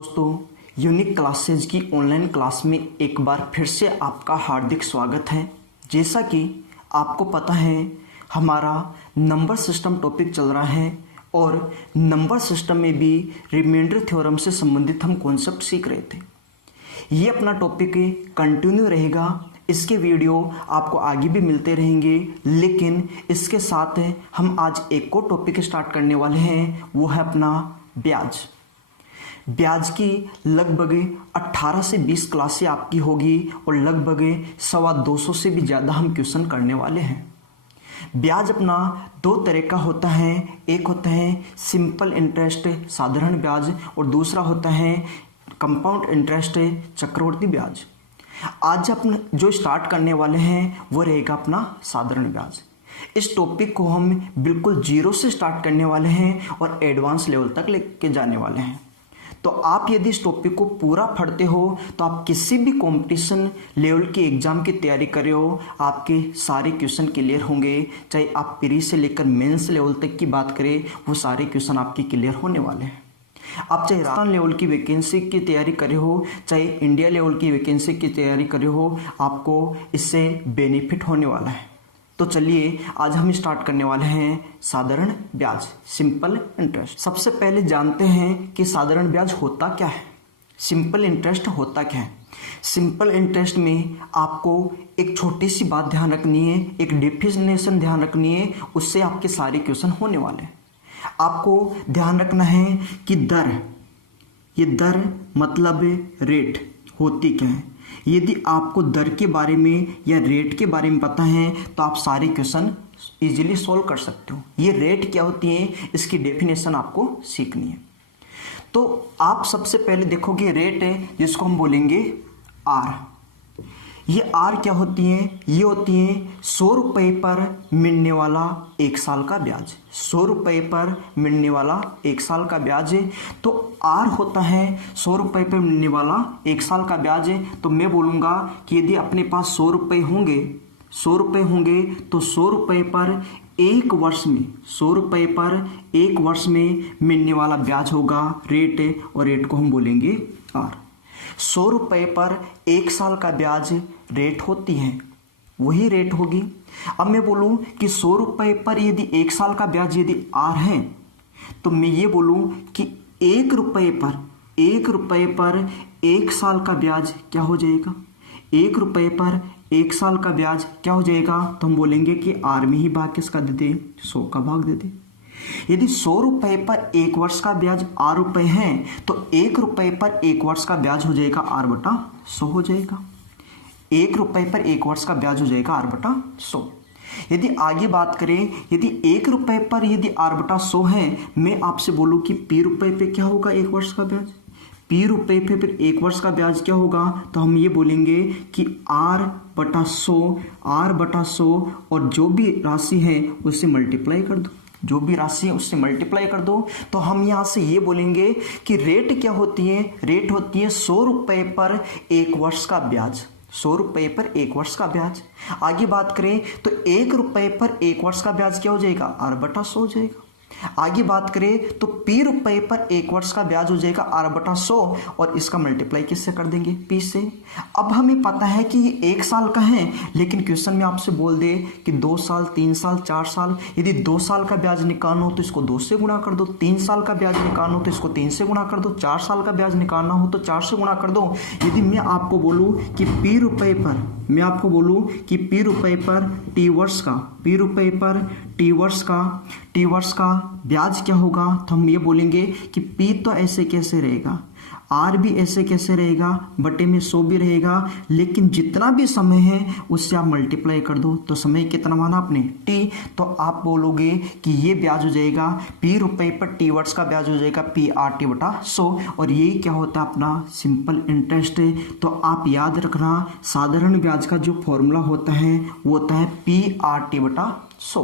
दोस्तों, unique classes की online class में एक बार फिर से आपका हार्दिक स्वागत है। जैसा कि आपको पता है, हमारा नंबर सिस्टम टॉपिक चल रहा है और नंबर सिस्टम में भी रिमाइंडर थ्योरम से संबंधित हम कॉन्सेप्ट सीख रहे थे। ये अपना टॉपिक कंटिन्यू रहेगा। इसके वीडियो आपको आगे भी मिलते रहेंगे, लेकिन इसके साथ हम आज एक और टॉपिक स्टार्ट करने वाले हैं, वो है अपना ब्याज। ब्याज की लगभग 18 से 20 क्लासें आपकी होगी और लगभग 250 से भी ज़्यादा हम क्वेश्चन करने वाले हैं। ब्याज अपना दो तरह का होता है, एक होता है सिंपल इंटरेस्ट साधारण ब्याज और दूसरा होता है कंपाउंड इंटरेस्ट चक्रवर्ती ब्याज। आज अपन जो स्टार्ट करने वाले हैं वो रहेगा अपना साधारण ब्याज। इस टॉपिक को हम बिल्कुल जीरो से स्टार्ट करने वाले हैं और एडवांस लेवल तक लेके जाने वाले हैं। तो आप यदि इस टॉपिक को पूरा पढ़ते हो तो आप किसी भी कंपटीशन लेवल के एग्जाम की तैयारी कर रहे हो, आपके सारे क्वेश्चन क्लियर होंगे। चाहे आप प्री से लेकर मेंस लेवल तक की बात करें, वो सारे क्वेश्चन आपके क्लियर होने वाले हैं। आप चाहे राजस्थान लेवल की वैकेंसी की तैयारी कर रहे हो, चाहे इंडिया लेवल की वैकेंसी की तैयारी कर रहे हो, आपको इससे बेनिफिट होने वाला है। तो चलिए आज हम स्टार्ट करने वाले हैं साधारण ब्याज, सिंपल इंटरेस्ट। सबसे पहले जानते हैं कि साधारण ब्याज होता क्या है, सिंपल इंटरेस्ट होता क्या है। सिंपल इंटरेस्ट में आपको एक छोटी सी बात ध्यान रखनी है, एक डेफिनेशन ध्यान रखनी है, उससे आपके सारे क्वेश्चन होने वाले हैं। आपको ध्यान रखना है कि दर, ये दर मतलब रेट होती क्या है। यदि आपको दर के बारे में या रेट के बारे में पता है तो आप सारे क्वेश्चन इजीली सॉल्व कर सकते हो। ये रेट क्या होती है, इसकी डेफिनेशन आपको सीखनी है। तो आप सबसे पहले देखोगे रेट है, जिसको हम बोलेंगे आर। ये आर क्या होती है, ये होती है 100 रुपये पर मिलने वाला 1 साल का ब्याज। 100 रुपये पर मिलने वाला 1 साल का ब्याज है। तो आर होता है 100 रुपये पर मिलने वाला 1 साल का ब्याज है। तो मैं बोलूँगा कि यदि अपने पास 100 रुपये होंगे, 100 रुपये होंगे तो 100 रुपये पर एक वर्ष में, 100 रुपये पर एक वर्ष में मिलने वाला ब्याज होगा रेट है, और रेट को हम बोलेंगे आर। 100 रुपये पर 1 साल का ब्याज रेट होती है, वही रेट होगी। अब मैं बोलूं कि 100 रुपये पर यदि 1 साल का ब्याज यदि आर है, तो मैं ये बोलूं कि 1 रुपये पर 1 साल का ब्याज क्या हो जाएगा। 1 रुपये पर 1 साल का ब्याज क्या हो जाएगा, तो हम बोलेंगे कि आर में ही भाग किसका दे दे, 100 का भाग दे दे। यदि 100 रुपये पर 1 वर्ष का ब्याज आर रुपये है, तो 1 रुपये पर 1 वर्ष का ब्याज हो जाएगा आर बटा 100 हो जाएगा। 1 रुपये पर 1 वर्ष का ब्याज हो जाएगा आर बटा 100। यदि आगे बात करें, यदि 1 रुपये पर यदि आर बटा 100 है, मैं आपसे बोलूँ कि पी रुपये पे क्या होगा 1 वर्ष का ब्याज, पी रुपये पे फिर 1 वर्ष का ब्याज क्या होगा, तो हम ये बोलेंगे कि आर बटा 100 और जो भी राशि है उससे मल्टीप्लाई कर दो, जो भी राशि है उससे मल्टीप्लाई कर दो। तो हम यहाँ से ये बोलेंगे कि रेट क्या होती है, रेट होती है 100 रुपये पर 1 वर्ष का ब्याज। 100 रुपये पर 1 वर्ष का ब्याज। आगे बात करें तो 1 रुपये पर 1 वर्ष का ब्याज क्या हो जाएगा, आर बटा 100 हो जाएगा। आगे बात करें तो पी रुपये पर 1 वर्ष का ब्याज हो जाएगा आर बटा 100, और इसका मल्टीप्लाई किससे कर देंगे, पी से। अब हमें पता है कि ये 1 साल का है, लेकिन क्वेश्चन में आपसे बोल दे कि 2 साल, 3 साल, 4 साल। यदि 2 साल का ब्याज निकालना हो तो इसको 2 से गुणा कर दो, 3 साल का ब्याज निकालना हो तो इसको 3 से गुणा कर दो, 4 साल का ब्याज निकालना हो तो 4 से गुणा कर दो। यदि मैं आपको बोलूँ कि पी रुपये पर, मैं आपको बोलूँ कि पी रुपये पर टी वर्ष का, पी रुपये पर टी वर्ष का ब्याज क्या होगा, तो हम ये बोलेंगे कि पी तो ऐसे कैसे रहेगा, आर भी ऐसे कैसे रहेगा, बटे में 100 भी रहेगा, लेकिन जितना भी समय है उससे आप मल्टीप्लाई कर दो। तो समय कितना माना आपने, टी, तो आप बोलोगे कि ये ब्याज हो जाएगा पी रुपये पर टी वर्ष का ब्याज हो जाएगा पी आर टी बटा 100, और यही क्या होता है अपना सिंपल इंटरेस्ट है। तो आप याद रखना, साधारण ब्याज का जो फॉर्मूला होता है वो होता है पी आर टी बटा 100,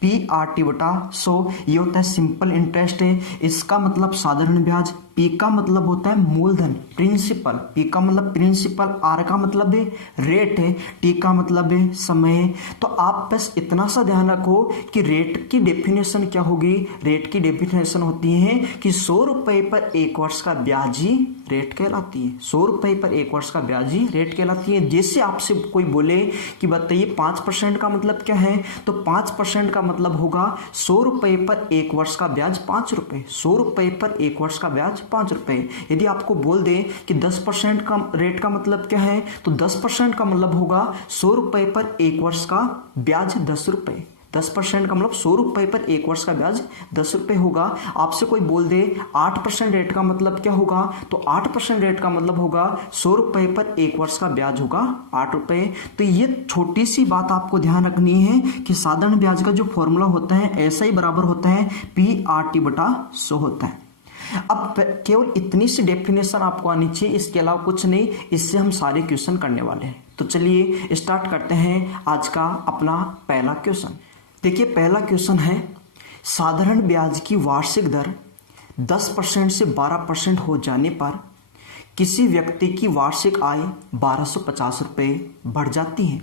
पी आर टी बटा 100, ये होता है सिंपल इंटरेस्ट है। इसका मतलब साधारण ब्याज पी का मतलब होता है मूलधन, प्रिंसिपल, पी का मतलब प्रिंसिपल, आर का मतलब है रेट है, टी का मतलब है समय। तो आप बस इतना सा ध्यान रखो कि रेट की डेफिनेशन क्या होगी। रेट की डेफिनेशन होती है कि 100 रुपए पर 1 वर्ष का ब्याज ही रेट कहलाती है। 100 रुपए पर 1 वर्ष का ब्याज ही रेट कहलाती है। जैसे आपसे कोई बोले कि बताइए 5% का मतलब क्या है, तो 5% का मतलब होगा 100 रुपए पर 1 वर्ष का ब्याज 5 रुपए। 100 रुपए पर 1 वर्ष का ब्याज 5 रुपए। यदि आपको बोल दे कि 10% का रेट का मतलब क्या है, तो 10% का मतलब होगा 100 रुपए पर 1 वर्ष का ब्याज 10 रुपए। 10% का मतलब 100 रुपए पर 1 वर्ष का ब्याज 10 रुपए होगा। आपसे कोई बोल दे 8% रेट का मतलब क्या होगा, तो 8% रेट का मतलब होगा 100 रुपए पर 1 वर्ष का ब्याज होगा 8 रुपए। तो ये छोटी सी बात आपको ध्यान रखनी है कि साधारण ब्याज का जो फॉर्मूला होता है ऐसा ही बराबर होता है PRT/100 होता है। अब केवल इतनी सी डेफिनेशन आपको आनी चाहिए, इसके अलावा कुछ नहीं। इससे हम सारे क्वेश्चन करने वाले हैं। तो चलिए स्टार्ट करते हैं आज का अपना पहला क्वेश्चन। देखिए पहला क्वेश्चन है, साधारण ब्याज की वार्षिक दर 10% से 12% हो जाने पर किसी व्यक्ति की वार्षिक आय 1250 रुपये बढ़ जाती है,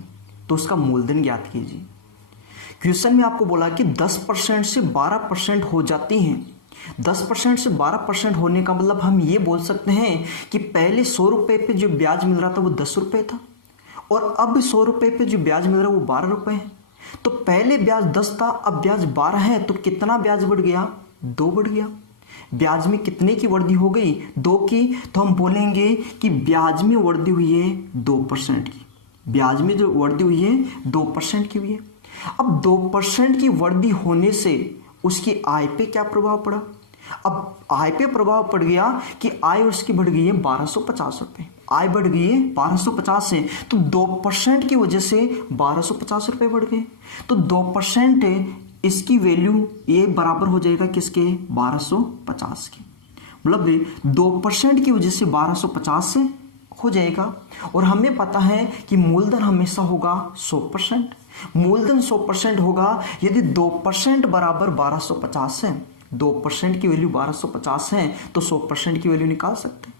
तो उसका मूलधन ज्ञात कीजिए। क्वेश्चन में आपको बोला कि 10% से 12% हो जाती हैं। 10% से 12% होने का मतलब हम ये बोल सकते हैं कि पहले 100 रुपये पे जो ब्याज मिल रहा था वो 10 रुपये था, और अब 100 रुपये पे जो ब्याज मिल रहा है वो 12 रुपये है। तो पहले ब्याज 10 था, अब ब्याज 12 है, तो कितना ब्याज बढ़ गया, 2 बढ़ गया। ब्याज में कितने की वृद्धि हो गई, 2 की। तो हम बोलेंगे कि ब्याज में वृद्धि हुई है 2% की। ब्याज में जो वृद्धि हुई है 2% की हुई है। अब 2% की वृद्धि होने से उसकी आय पे क्या प्रभाव पड़ा। अब आय पे प्रभाव पड़ गया कि आय उसकी बढ़ गई है 1250 रुपये। आय बढ़ गई है 1250 से, तो 2% की वजह से 1250 रुपये बढ़ गए। तो 2% इसकी वैल्यू ये बराबर हो जाएगा किसके, 1250 की। मतलब 2% की वजह से 1250 से हो जाएगा। और हमें पता है कि मूलधन हमेशा होगा 100%। मूलधन 100% होगा। यदि 2% बराबर 1250 है, 2% की वैल्यू 1250 है, तो 100% की वैल्यू निकाल सकते हैं।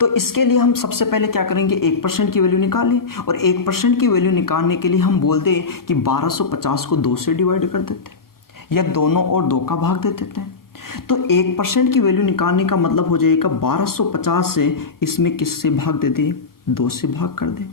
तो इसके लिए हम सबसे पहले क्या करेंगे, 1% की वैल्यू निकालें। और 1% की वैल्यू निकालने के लिए हम बोल दें कि 1250 को 2 से डिवाइड कर देते हैं, या दोनों और 2 का भाग दे देते हैं। तो 1% की वैल्यू निकालने का मतलब हो जाएगा 1250 से इसमें किससे भाग दे दे, 2 से भाग कर दे।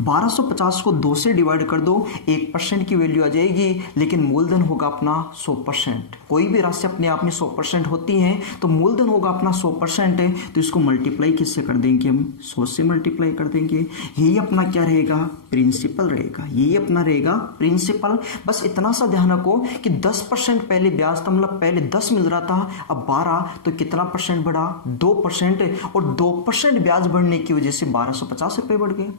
1250 को 2 से डिवाइड कर दो, 1% की वैल्यू आ जाएगी, लेकिन मूलधन होगा अपना 100%। कोई भी राशि अपने आप में 100% होती है, तो मूलधन होगा अपना 100% है, तो इसको मल्टीप्लाई किससे कर देंगे, हम 100 से मल्टीप्लाई कर देंगे। यही अपना क्या रहेगा, प्रिंसिपल रहेगा। यही अपना रहेगा प्रिंसिपल। बस इतना सा ध्यान रखो कि 10% पहले ब्याज था, मतलब पहले 10 मिल रहा था, अब 12, तो कितना परसेंट बढ़ा, 2%। और 2% ब्याज बढ़ने की वजह से 1250 रुपये बढ़ गए।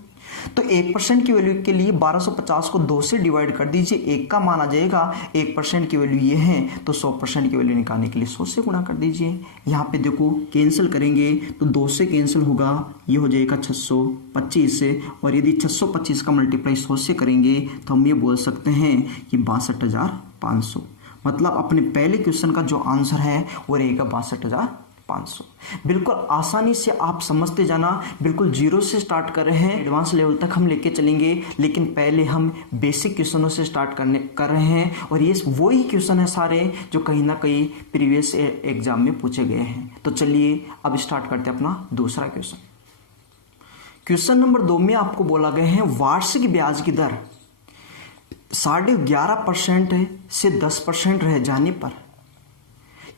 तो 1% की वैल्यू के लिए 1250 को 2 से डिवाइड कर दीजिए, 1 का मान आ जाएगा। 1% की वैल्यू ये है, तो 100% की वैल्यू निकालने के लिए 100 से गुणा कर दीजिए। यहाँ पे देखो कैंसिल करेंगे तो 2 से कैंसिल होगा, ये हो जाएगा 625 से। और यदि 625 का मल्टीप्लाई 100 से करेंगे तो हम ये बोल सकते हैं कि 62,500। मतलब अपने पहले क्वेश्चन का जो आंसर है वो रहेगा 62,500। बिल्कुल आसानी से आप समझते जाना। बिल्कुल जीरो से स्टार्ट कर रहे हैं, एडवांस लेवल तक हम लेके चलेंगे, लेकिन पहले हम बेसिक क्वेश्चनों से स्टार्ट कर रहे हैं। और ये वही क्वेश्चन है सारे जो कहीं ना कहीं प्रीवियस एग्जाम में पूछे गए हैं। तो चलिए अब स्टार्ट करते हैं अपना दूसरा क्वेश्चन। क्वेश्चन नंबर 2 में आपको बोला गया है वार्षिक ब्याज की दर 11.5% से 10% रह जाने पर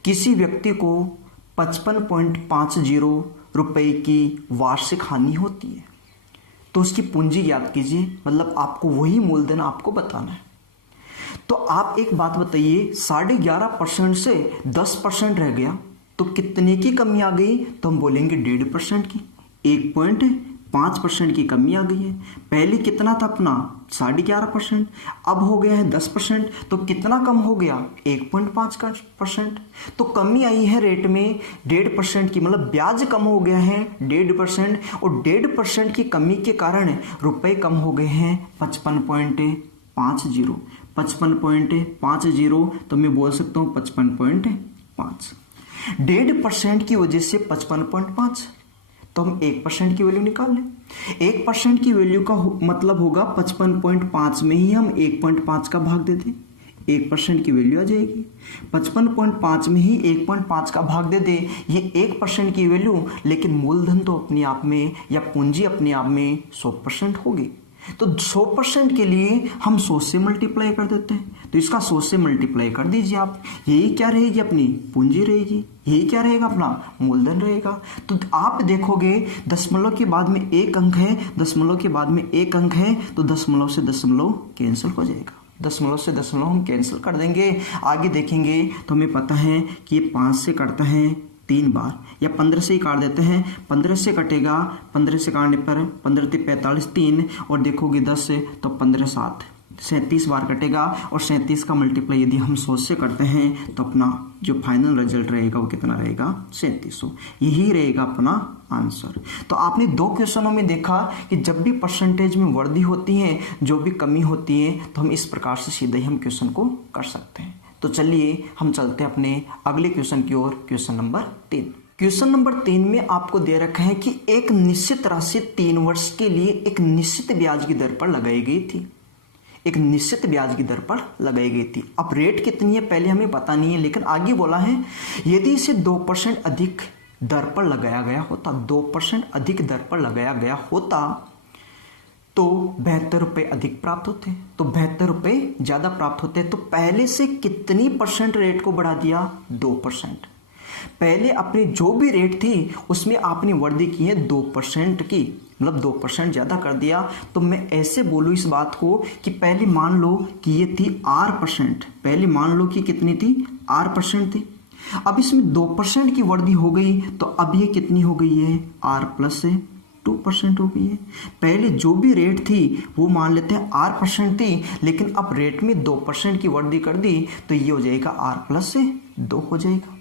किसी व्यक्ति को 55.50 रुपए की वार्षिक हानि होती है, तो उसकी पूंजी ज्ञात कीजिए। मतलब आपको वही मूलधन आपको बताना है। तो आप एक बात बताइए, 11.5% से 10% रह गया, तो कितने की कमी आ गई, तो हम बोलेंगे 1.5% की। 1.5% की कमी आ गई है। पहले कितना था अपना 11.5%, अब हो गया है 10%, तो कितना कम हो गया 1.5%। तो कमी आई है रेट में 1.5% की, मतलब ब्याज कम हो गया है 1.5%। और 1.5% की कमी के कारण रुपए कम हो गए हैं 55.50। तो मैं बोल सकता हूँ 55.5। 1.5% की वजह से 55.5, तो हम 1% की वैल्यू निकाल लें। 1% की वैल्यू का मतलब होगा 55.5 में ही हम 1.5 का भाग दे दें, 1% की वैल्यू आ जाएगी। 55.5 में ही 1.5 का भाग दे दे, ये 1% की वैल्यू, लेकिन मूलधन तो अपने आप में या पूंजी अपने आप में 100% होगी। तो 100% के लिए हम 100 से मल्टीप्लाई कर देते हैं, तो इसका 100 से मल्टीप्लाई कर दीजिए आप। यही क्या रहेगी, अपनी पूंजी रहेगी, यही क्या रहेगा, अपना मूलधन रहेगा। तो आप देखोगे दशमलव के बाद में एक अंक है, दशमलव के बाद में एक अंक है, तो दशमलव से दशमलव कैंसिल हो जाएगा, दशमलव से दशमलव हम कैंसिल कर देंगे। आगे देखेंगे तो हमें पता है कि ये 5 से कटता है 3 बार, या 15 से ही काट देते हैं, 15 से कटेगा, 15 से काटने पर 15 से 45 3, और देखोगे 10 से तो 15 7 37 बार कटेगा, और 37 का मल्टीप्लाई यदि हम 100 से करते हैं तो अपना जो फाइनल रिजल्ट रहेगा वो कितना रहेगा, 3700। यही रहेगा अपना आंसर। तो आपने 2 क्वेश्चनों में देखा कि जब भी परसेंटेज में वृद्धि होती है, जो भी कमी होती है, तो हम इस प्रकार से सीधे ही हम क्वेश्चन को कर सकते हैं। तो चलिए हम चलते हैं अपने अगले क्वेश्चन की ओर, क्वेश्चन नंबर 3। क्वेश्चन नंबर 3 में आपको दे रखा है कि एक निश्चित राशि 3 वर्ष के लिए एक निश्चित ब्याज की दर पर लगाई गई थी, एक निश्चित ब्याज की दर पर लगाई गई थी। अब रेट कितनी है पहले हमें पता नहीं है, लेकिन आगे बोला है यदि इसे 2% अधिक दर पर लगाया गया होता, 2% अधिक दर पर लगाया गया होता तो 72 रुपये अधिक प्राप्त होते, तो 72 रुपये ज्यादा प्राप्त होते। तो पहले से कितनी परसेंट रेट को बढ़ा दिया, 2%। पहले अपनी जो भी रेट थी उसमें आपने वृद्धि की है 2% की, मतलब 2% ज्यादा कर दिया। तो मैं ऐसे बोलूं इस बात को कि पहले मान लो कि ये थी R%, पहले मान लो कि कितनी थी, R% थी। अब इसमें 2% की वृद्धि हो गई, तो अब ये कितनी हो गई है, R+ 2% हो गई है। पहले जो भी रेट थी वो मान लेते हैं R% थी, लेकिन अब रेट में 2% की वृद्धि कर दी, तो ये हो जाएगा R+2 हो जाएगा,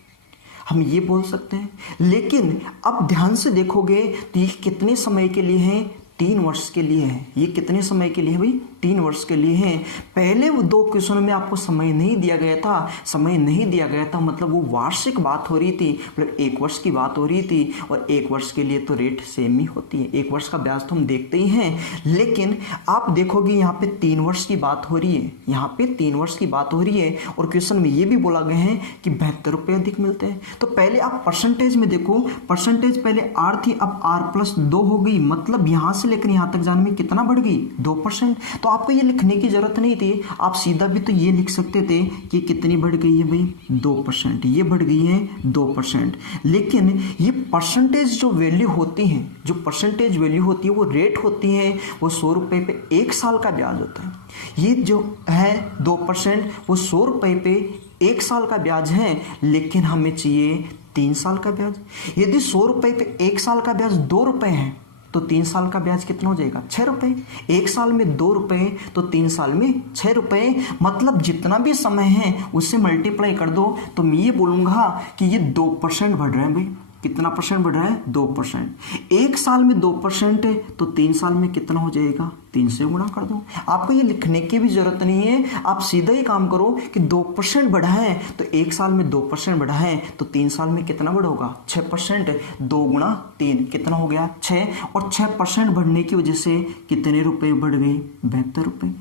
हम ये बोल सकते हैं। लेकिन अब ध्यान से देखोगे तो ये कितने समय के लिए है, 3 वर्ष के लिए है। ये कितने समय के लिए है भाई, 3 वर्ष के लिए है। पहले वो 2 क्वेश्चनों में आपको समय नहीं दिया गया था, समय नहीं दिया गया था मतलब वो वार्षिक बात हो रही थी, मतलब 1 वर्ष की बात हो रही थी, और 1 वर्ष के लिए तो रेट सेम ही होती है, 1 वर्ष का ब्याज तो हम देखते ही हैं। लेकिन आप देखोगे यहाँ पे 3 वर्ष की बात हो रही है, यहाँ पे 3 वर्ष की बात हो रही है, और क्वेश्चन में ये भी बोला गया है कि 72 रुपये अधिक मिलते हैं। तो पहले आप परसेंटेज में देखो, परसेंटेज पहले R थी, अब R+2 हो गई, मतलब यहाँ से लेकर यहाँ तक जाने में कितना बढ़ गई, 2%। तो आपको ये लिखने की जरूरत नहीं थी, आप सीधा भी तो ये लिख सकते थे कि कितनी बढ़ गई है भाई, 2%, ये बढ़ गई है 2%। लेकिन ये परसेंटेज जो वैल्यू होती है, जो परसेंटेज वैल्यू होती है वो रेट होती है, वो 100 रुपये पे 1 साल का ब्याज होता है। ये जो है 2% वो 100 रुपये पे 1 साल का ब्याज है, लेकिन हमें चाहिए 3 साल का ब्याज। यदि 100 रुपये पे 1 साल का ब्याज 2 रुपये है, तो 3 साल का ब्याज कितना हो जाएगा, 6 रुपये। 1 साल में 2 रुपये, तो 3 साल में 6 रुपये, मतलब जितना भी समय है उससे मल्टीप्लाई कर दो। तो मैं ये बोलूँगा कि ये 2% बढ़ रहा है भाई, कितना परसेंट बढ़ रहा है, 2%। 1 साल में 2% है, तो 3 साल में कितना हो जाएगा, 3 से गुणा कर दो। आपको ये लिखने की भी जरूरत नहीं है, आप सीधा ही काम करो कि 2% बढ़ा है, तो 1 साल में 2% बढ़ा है, तो 3 साल में कितना बढ़ोगा, 6%। 2 गुणा 3 कितना हो गया, 6, और 6% बढ़ने की वजह से कितने रुपए बढ़ गए, 72 रुपये।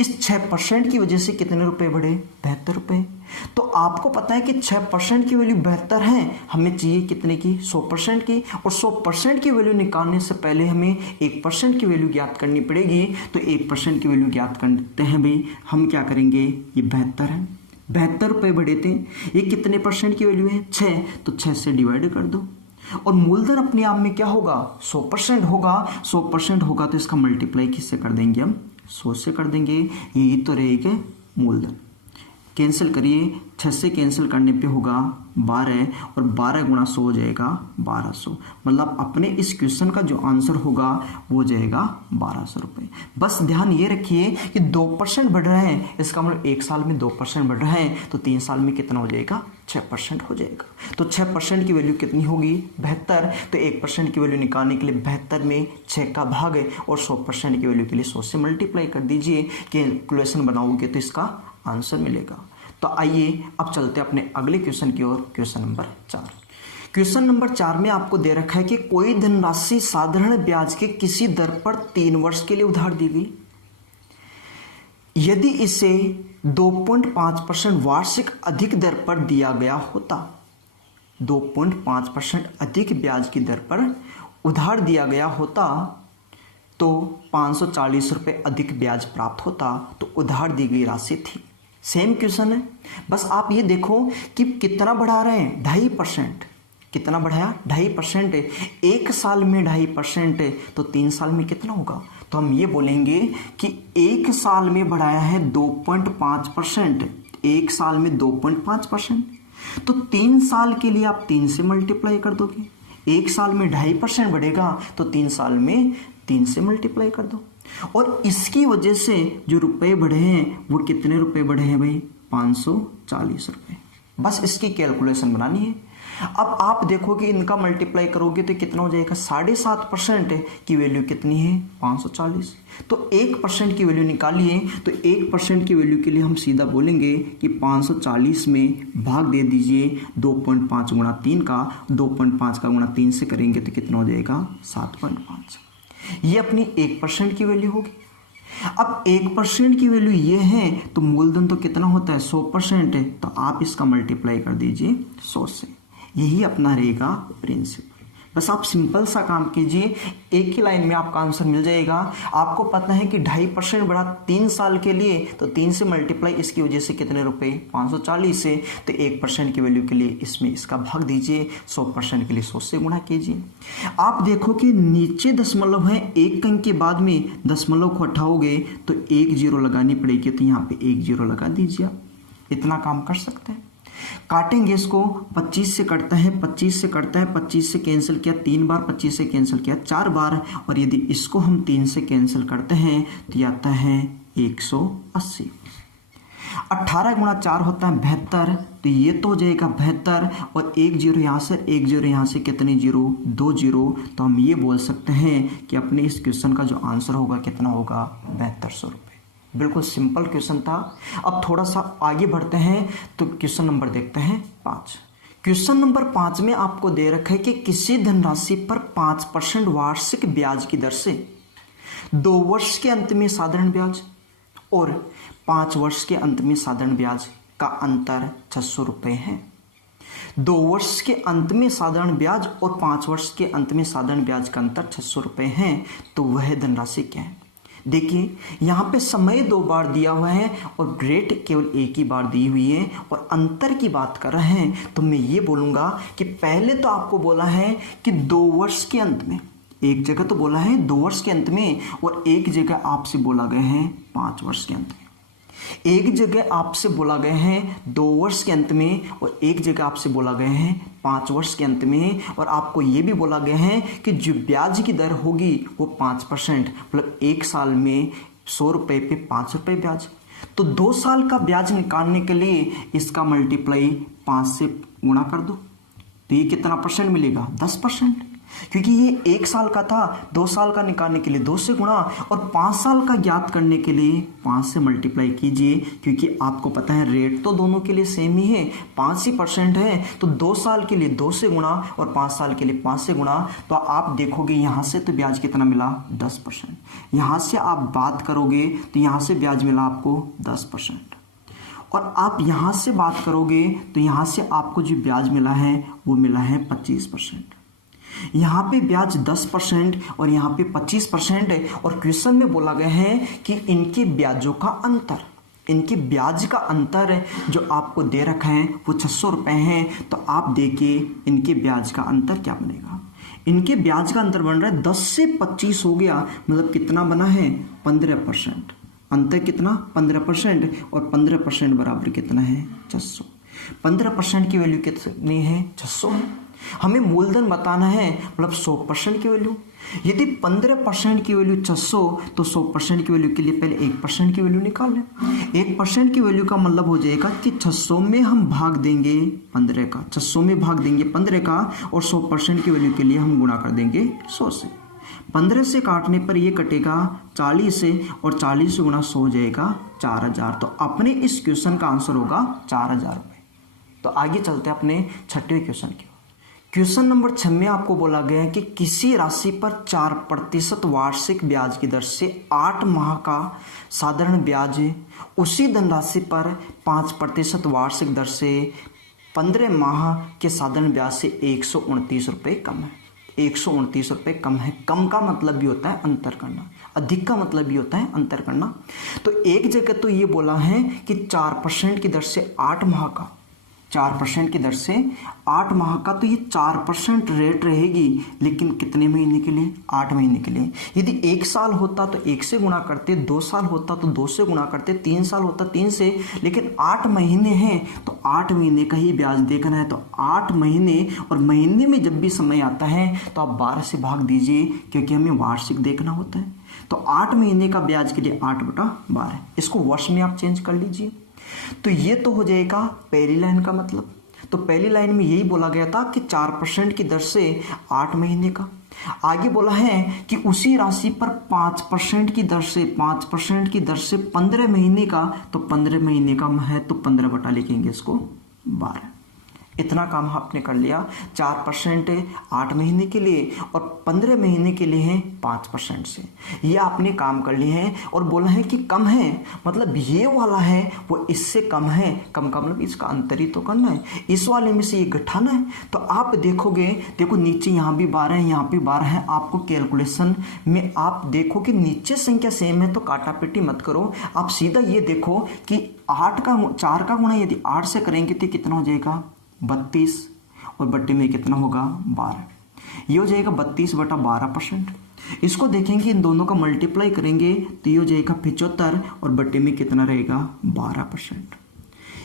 इस 6% की वजह से कितने रुपए बढ़े, 72 रुपये। तो आपको पता है कि 6% की वैल्यू 72 है, हमें चाहिए कितने की, 100% की, और 100% की वैल्यू निकालने से पहले हमें 1% की वैल्यू ज्ञात करनी पड़ेगी। तो 1% की वैल्यू ज्ञात करते हैं भाई, हम क्या करेंगे, ये 72 है, 72 रुपये बढ़े थे, ये कितने परसेंट की वैल्यू है, 6, तो 6 से डिवाइड कर दो। और मूलधन अपने आप में क्या होगा, 100% होगा, 100% होगा, तो इसका मल्टीप्लाई किससे कर देंगे, हम 100 से कर देंगे। यही तो रहेगा मूलधन। कैंसिल करिए, 6 से कैंसिल करने पे होगा 12, और 12 गुणा 100 हो जाएगा 1200। मतलब अपने इस क्वेश्चन का जो आंसर होगा वो हो जाएगा 1200 रुपये। बस ध्यान ये रखिए कि 2% बढ़ रहा है, इसका मतलब 1 साल में 2% बढ़ रहा है, तो 3 साल में कितना हो जाएगा, 6% हो जाएगा। तो 6% की वैल्यू कितनी होगी, 72। तो 1% की वैल्यू निकालने के लिए 72 में 6 का भाग है, और 100% की वैल्यू के लिए 100 से मल्टीप्लाई कर दीजिए। कैलकुलेशन बनाओगे तो इसका आंसर मिलेगा। तो आइए अब चलते हैं अपने अगले क्वेश्चन की ओर। Question number 4। क्वेश्चन नंबर 4 में आपको दे रखा है कि कोई धनराशि साधारण ब्याज के किसी दर पर 3 वर्ष के लिए उधार दी गई। यदि इसे 2.5% वार्षिक अधिक दर पर दिया गया होता, 2.5% अधिक ब्याज की दर पर उधार दिया गया होता तो 540 रुपये अधिक ब्याज प्राप्त होता। तो उधार दी गई राशि थी। सेम क्वेश्चन है, बस आप ये देखो कि कितना बढ़ा रहे हैं, 2.5%। कितना बढ़ाया, 2.5% है। 1 साल में 2.5% है तो 3 साल में कितना होगा? तो हम ये बोलेंगे कि 1 साल में बढ़ाया है 2.5%, 1 साल में 2.5%, तो 3 साल के लिए आप 3 से मल्टीप्लाई कर दोगे। 1 साल में 2.5% बढ़ेगा तो 3 साल में 3 से मल्टीप्लाई कर दो। और इसकी वजह से जो रुपए बढ़े हैं वो कितने रुपए बढ़े हैं भाई? 540 रुपये। बस इसकी कैलकुलेशन बनानी है। अब आप देखो कि इनका मल्टीप्लाई करोगे तो कितना हो जाएगा? 7.5% की वैल्यू कितनी है? 540। तो 1% की वैल्यू निकालिए, तो 1% की वैल्यू के लिए हम सीधा बोलेंगे कि 540 में भाग दे दीजिए 2.5 गुणा 3 का, 2.5 का गुणा 3 से करेंगे तो कितना हो जाएगा? 7.5। ये अपनी 1% की वैल्यू होगी। अब 1% की वैल्यू ये है तो मूलधन तो कितना होता है? 100% है, तो आप इसका मल्टीप्लाई कर दीजिए 100 से। यही अपना रहेगा प्रिंसिपल। बस आप सिंपल सा काम कीजिए, एक ही लाइन में आपका आंसर मिल जाएगा। आपको पता है कि 2.5% बढ़ा 3 साल के लिए, तो 3 से मल्टीप्लाई इसकी वजह से कितने रुपए? 540 से। तो 1% की वैल्यू के लिए इसमें इसका भाग दीजिए, 100% के लिए 100 से गुणा कीजिए। आप देखो कि नीचे दशमलव है, एक अंक के बाद में दशमलव को हटाओगे तो 1 0 लगानी पड़ेगी, तो यहाँ पे 1 0 लगा दीजिए। इतना काम कर सकते हैं। काटेंगे इसको, 25 से कटता है, 25 से कटता है, 25 से कैंसिल किया 3 बार, 25 से कैंसिल किया 4 बार, और यदि इसको हम 3 से कैंसिल करते हैं तो ये आता है 180। 18 गुणा 4 होता है 72, तो ये तो हो जाएगा 72, और 1 0 यहाँ से, 1 0 यहाँ से, कितने 0? 2 0। तो हम ये बोल सकते हैं कि अपने इस क्वेश्चन का जो आंसर होगा कितना होगा? 7200 रुपये। बिल्कुल सिंपल क्वेश्चन था। अब थोड़ा सा आगे बढ़ते हैं तो क्वेश्चन नंबर देखते हैं 5। क्वेश्चन नंबर 5 में आपको दे रखा है कि किसी धनराशि पर 5% वार्षिक ब्याज की दर से 2 वर्ष के अंत में साधारण ब्याज और 5 वर्ष के अंत में साधारण ब्याज का अंतर 600 रुपये है। 2 वर्ष के अंत में साधारण ब्याज और 5 वर्ष के अंत में साधारण ब्याज का अंतर 600 रुपये है। तो वह धनराशि क्या है? देखिए, यहाँ पे समय 2 बार दिया हुआ है और रेट केवल 1 ही बार दी हुई है, और अंतर की बात कर रहे हैं तो मैं ये बोलूँगा कि पहले तो आपको बोला है कि 2 वर्ष के अंत में, एक जगह तो बोला है 2 वर्ष के अंत में, और एक जगह आपसे बोला गया है 5 वर्ष के अंत में। एक जगह आपसे बोला गया है 2 वर्ष के अंत में, और एक जगह आपसे बोला गया है 5 वर्ष के अंत में, और आपको ये भी बोला गया है कि जो ब्याज की दर होगी वो 5%, मतलब 1 साल में 100 रुपये पे 5 रुपये ब्याज। तो 2 साल का ब्याज निकालने के लिए इसका मल्टीप्लाई 5 से गुणा कर दो, तो ये कितना परसेंट मिलेगा? 10%। क्योंकि ये 1 साल का था, 2 साल का निकालने के लिए 2 से गुणा, और 5 साल का ज्ञात करने के लिए 5 से मल्टीप्लाई कीजिए। क्योंकि आपको पता है रेट तो दोनों के लिए सेम ही है, 5% है, तो 2 साल के लिए 2 से गुणा और 5 साल के लिए 5 से गुणा। तो आप देखोगे यहाँ से तो ब्याज कितना मिला? 10%। यहाँ से आप बात करोगे तो यहाँ से ब्याज मिला आपको 10%, और आप यहाँ से बात करोगे तो यहाँ से आपको जो ब्याज मिला है वो मिला है 25%। यहाँ पे ब्याज 10% और यहाँ पे 25% है, और क्वेश्चन में बोला गया है कि इनके ब्याजों का अंतर, इनके ब्याज का अंतर जो आपको दे रखा है वो 600 रुपये है। तो आप देखिए इनके ब्याज का अंतर क्या बनेगा। इनके ब्याज का अंतर बन रहा है 10 से 25 हो गया, मतलब कितना बना है? 15%। अंतर कितना? 15%, और 15% बराबर कितना है? 600। 15% की वैल्यू कितनी है? 600 है। हमें मूलधन बताना है, मतलब 100% की वैल्यू। यदि 15% की वैल्यू 600, तो 100% की वैल्यू के लिए पहले 1% की वैल्यू निकाल लें। 1% की वैल्यू का मतलब हो जाएगा कि 600 में हम भाग देंगे 15 का, 600 में भाग देंगे 15 का, और 100% की वैल्यू के लिए हम गुणा कर देंगे 100 से। 15 से काटने पर ये कटेगा 40 से, और 40 से गुणा 100 हो जाएगा 4000। तो अपने इस क्वेश्चन का आंसर होगा 4000 रुपये। तो आगे चलते हैं अपने छठवें क्वेश्चन की। क्वेश्चन नंबर 6 में आपको बोला गया है कि किसी राशि पर 4% वार्षिक ब्याज की दर से 8 माह का साधारण ब्याज उसी धनराशि पर 5% वार्षिक दर से 15 माह के साधारण ब्याज से 129 रुपये कम है। 129 रुपये कम है। कम का मतलब भी होता है अंतर करना, अधिक का मतलब भी होता है अंतर करना। तो एक जगह तो ये बोला है कि 4% की दर से 8 माह का, 4% की दर से 8 माह का, तो ये 4% रेट रहेगी, लेकिन कितने महीने के लिए? 8 महीने के लिए। यदि 1 साल होता तो 1 से गुणा करते, 2 साल होता तो 2 से गुणा करते, 3 साल होता 3 से, लेकिन 8 महीने हैं तो 8 महीने का ही ब्याज देखना है। तो 8 महीने, और महीने में जब भी समय आता है तो आप 12 से भाग दीजिए, क्योंकि हमें वार्षिक देखना होता है। तो 8 महीने का ब्याज के लिए 8/12, इसको वर्ष में आप चेंज कर लीजिए। तो ये तो हो जाएगा पहली लाइन का मतलब। तो पहली लाइन में यही बोला गया था कि 4% की दर से 8 महीने का। आगे बोला है कि उसी राशि पर 5% की दर से, 5% की दर से 15 महीने का, तो 15 महीने का है तो 15 बटा लिखेंगे इसको 12। इतना काम आपने कर लिया। 4% 8 महीने के लिए और 15 महीने के लिए है 5% से। ये आपने काम कर लिए हैं। और बोला है कि कम है, मतलब ये वाला है वो इससे कम है। कम का मतलब इसका अंतर ही तो करना है, इस वाले में से ये घटाना है। तो आप देखोगे, देखो नीचे यहाँ भी 12 है, यहाँ भी 12 है। आपको कैलकुलेशन में आप देखो कि नीचे संख्या सेम है तो काटा पिटी मत करो। आप सीधा ये देखो कि 4 का गुणा यदि 8 से करेंगे तो कितना हो जाएगा? 32, और बट्टे में कितना होगा? 12। ये हो जाएगा 32/12%। इसको देखेंगे, इन दोनों का मल्टीप्लाई करेंगे तो ये हो जाएगा 75, और बट्टे में कितना रहेगा? 12%।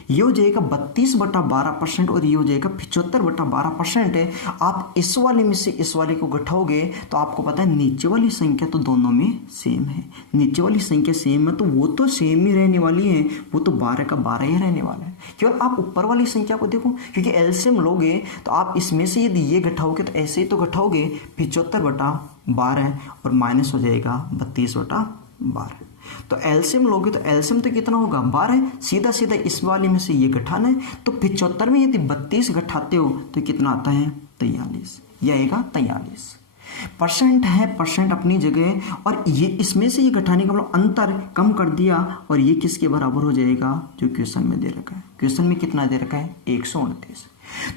ये हो जाएगा 32/12%, और ये हो जाएगा 75/12% है। आप इस वाले में से इस वाले को घटाओगे तो आपको पता है नीचे वाली संख्या तो दोनों में सेम है। नीचे वाली संख्या सेम है तो वो तो सेम ही रहने वाली है, वो तो 12 का 12 ही रहने वाला है। केवल आप ऊपर वाली संख्या को देखो, क्योंकि एलसीएम लोगे तो आप इसमें से यदि ये घटाओगे तो ऐसे ही तो घटाओगे 75/12, और माइनस हो जाएगा 32/12। तो एलसीएम लोगे तो एलसीएम तो कितना होगा? 12। सीधा सीधा इस वाले में से ये घटाना है। तो 75 में यदि 32 घटाते हो तो कितना आता है? 43। यह आएगा 43। परसेंट है, परसेंट अपनी जगह, और ये इसमें से ये घटाने का मतलब अंतर कम कर दिया, और ये किसके बराबर हो जाएगा? जो क्वेश्चन में दे रखा है। क्वेश्चन में कितना दे रखा है? 129।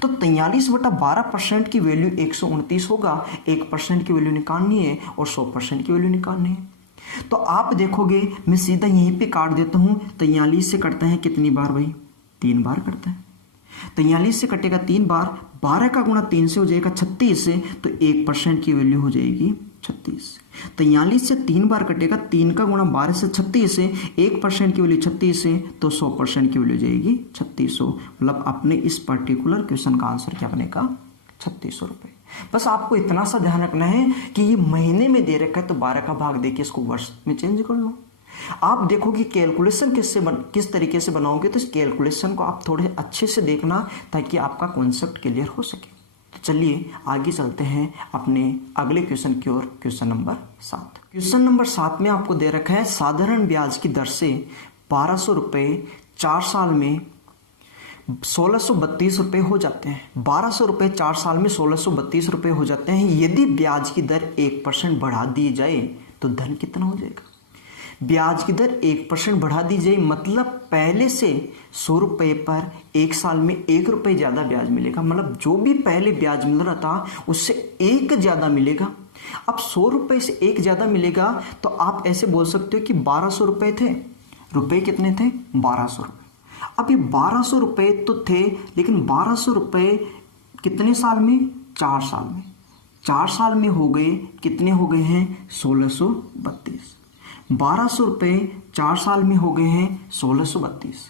तो 43/12% की वैल्यू 129 होगा। 1% की वैल्यू निकालनी है और 100% की वैल्यू निकालनी है। तो आप देखोगे, मैं सीधा यहीं पे काट देता हूं। 43 से कटता है कितनी बार भाई? 3 बार कटता है। 43 से कटेगा 3 बार, 12 का गुणा 3 से हो जाएगा 36 से, तो 1% की वैल्यू हो जाएगी 36। 43 से 3 बार कटेगा, 3 का गुणा 12 से 36 से, 1% की वैल्यू 36 से, तो 100% की वैल्यू हो जाएगी 3600। मतलब अपने इस पर्टिकुलर क्वेश्चन का आंसर क्या बनेगा? 3600 रुपये। बस आपको इतना सा ध्यान रखना है कि ये महीने में दे रखा है तो 12 का भाग देके इसको वर्ष में चेंज कर लो। आप देखो कि कैलकुलेशन किस तरीके से बनाओगे, तो इस कैलकुलेशन को आप थोड़े अच्छे से देखना ताकि आपका कॉन्सेप्ट क्लियर हो सके। तो चलिए आगे चलते हैं अपने अगले क्वेश्चन की ओर। Question number 7। क्वेश्चन नंबर 7 में आपको दे रखा है साधारण ब्याज की दर से 1200 रुपये 4 साल में 1632 रुपये हो जाते हैं। 1200 रुपये 4 साल में 1632 रुपये हो जाते हैं। यदि ब्याज की दर 1% बढ़ा दी जाए तो धन कितना हो जाएगा? ब्याज की दर 1% बढ़ा दी जाए मतलब पहले से 100 रुपये पर 1 साल में 1 रुपये ज़्यादा ब्याज मिलेगा। मतलब जो भी पहले ब्याज मिल रहा था उससे 1 ज़्यादा मिलेगा। अब 100 रुपये से 1 ज़्यादा मिलेगा तो आप ऐसे बोल सकते हो कि 1200 रुपये थे। रुपये कितने थे? 1200 रुपये। अब ये 1200 रुपये तो थे, लेकिन 1200 रुपये कितने साल में? 4 साल में। 4 साल में हो गए कितने? हो गए हैं 1632। 1200 रुपये 4 साल में हो गए हैं 1632।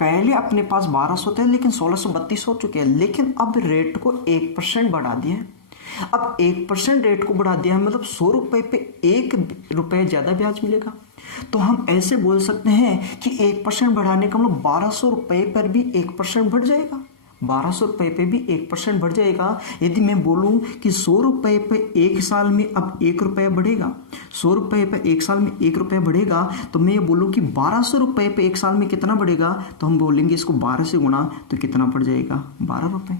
पहले अपने पास 1200 थे लेकिन 1632 हो चुके हैं, लेकिन अब रेट को 1% बढ़ा दिया है। अब 1% रेट को बढ़ा दिया है मतलब 100 रुपये पे 1 रुपये ज़्यादा ब्याज मिलेगा। तो हम ऐसे बोल सकते हैं कि 1% बढ़ाने का मतलब 1200 रुपये पर भी 1% बढ़ जाएगा। 1200 रुपये पे भी 1% बढ़ जाएगा। यदि मैं बोलूं कि 100 रुपये पे एक साल में अब 1 रुपया बढ़ेगा, 100 रुपये पे एक साल में 1 रुपया बढ़ेगा, तो मैं ये बोलूं कि 1200 रुपये पे एक साल में कितना बढ़ेगा, तो हम बोलेंगे इसको 12 से गुणा तो कितना पड़ जाएगा 12 रुपये।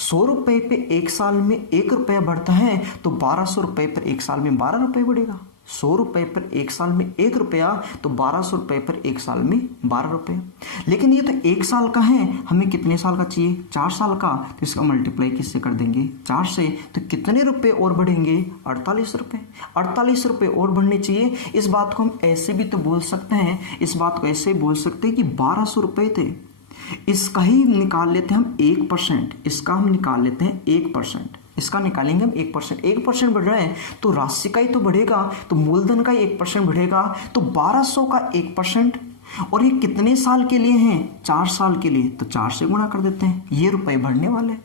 100 रुपये पे एक साल में 1 रुपया बढ़ता है तो 1200 रुपये पर एक साल में 12 रुपये बढ़ेगा। 100 रुपये पर एक साल में 1 रुपया तो 1200 रुपये पर एक साल में 12 रुपये। लेकिन ये तो एक साल का है, हमें कितने साल का चाहिए, 4 साल का, तो इसका मल्टीप्लाई किससे कर देंगे 4 से, तो कितने रुपए और बढ़ेंगे 48 रुपये। 48 रुपये और बढ़ने चाहिए। इस बात को हम ऐसे भी तो बोल सकते हैं, इस बात को ऐसे बोल सकते हैं कि 1200 रुपये थे, इसका ही निकाल लेते हैं हम 1%, इसका हम निकाल लेते हैं 1%, इसका निकालेंगे हम 1%। 1% बढ़ रहा है तो राशि का ही तो बढ़ेगा, तो मूलधन का 1% बढ़ेगा, तो 1200 का 1%, और ये कितने साल के लिए हैं 4 साल के लिए, तो 4 से गुणा कर देते हैं, ये रुपए बढ़ने वाले।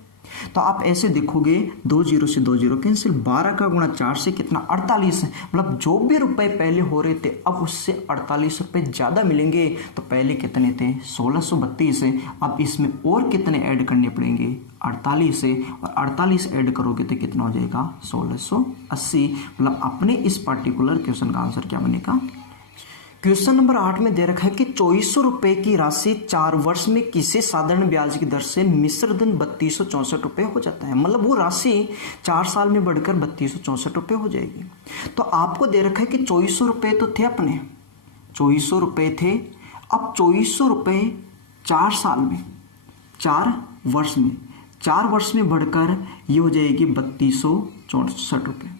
तो आप ऐसे देखोगे 2 0 से 2 0 कैंसिल, 12 का गुणा 4 से कितना 48 है, मतलब जो भी रुपए पहले हो रहे थे अब उससे 48 रुपए ज्यादा मिलेंगे। तो पहले कितने थे 1632 है, अब इसमें और कितने ऐड करने पड़ेंगे 48 है, और 48 ऐड करोगे तो कितना हो जाएगा 1680। मतलब अपने इस पर्टिकुलर क्वेश्चन का आंसर क्या बनेगा। क्वेश्चन नंबर 8 में दे रखा है कि 2400 रुपए की राशि 4 वर्ष में किसी साधारण ब्याज की दर से मिश्र धन 3264 रुपये हो जाता है। मतलब वो राशि 4 साल में बढ़कर 3264 रुपये हो जाएगी। तो आपको दे रखा है कि 2400 रुपये तो थे अपने, 2400 रुपये थे, अब 2400 रुपये 4 साल में, 4 वर्ष में बढ़कर ये हो जाएगी 3264 रुपये।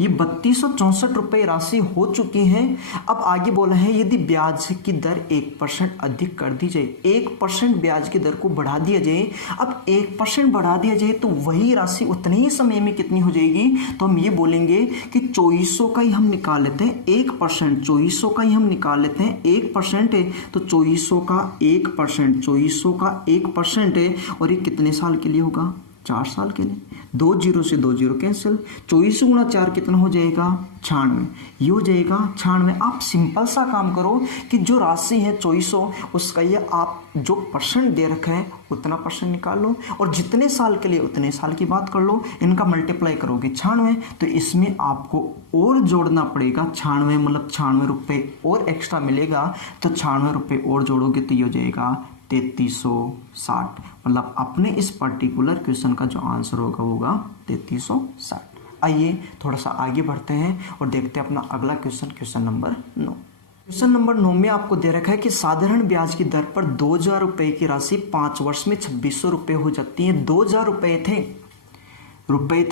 ये 3264 रुपये राशि हो चुकी है। अब आगे बोला है यदि ब्याज की दर 1% अधिक कर दी जाए, 1% ब्याज की दर को बढ़ा दिया जाए, अब 1% बढ़ा दिया जाए तो वही राशि उतने ही समय में कितनी हो जाएगी, तो हम ये बोलेंगे कि 2400 का ही हम निकाल लेते हैं 1%, 2400 का ही हम निकाल लेते हैं 1% है, तो 2400 का 1%, 2400 का 1% है, और ये कितने साल के लिए होगा 4 साल के लिए। 2 0 से 2 0 कैंसिल, 24 गुणा 4 कितना हो जाएगा 96, ये हो जाएगा 96। आप सिंपल सा काम करो कि जो राशि है 2400 उसका ये आप जो परसेंट दे रखा है उतना परसेंट निकाल लो, और जितने साल के लिए उतने साल की बात कर लो, इनका मल्टीप्लाई करोगे 96, तो इसमें आपको और जोड़ना पड़ेगा 96, मतलब 96 रुपये और एक्स्ट्रा मिलेगा, तो 96 रुपये और जोड़ोगे तो ये हो जाएगा 3360। मतलब अपने इस पर्टिकुलर क्वेश्चन का जो आंसर होगा 3360। आइए थोड़ा सा आगे बढ़ते हैं और देखते हैं अपना अगला question, question number 9। Question number 9 में आपको दे रखा है कि साधारण ब्याज की दर पर 2000 रुपए की राशि 5 वर्ष में 2600 रुपये हो जाती है। 2000 रुपये थे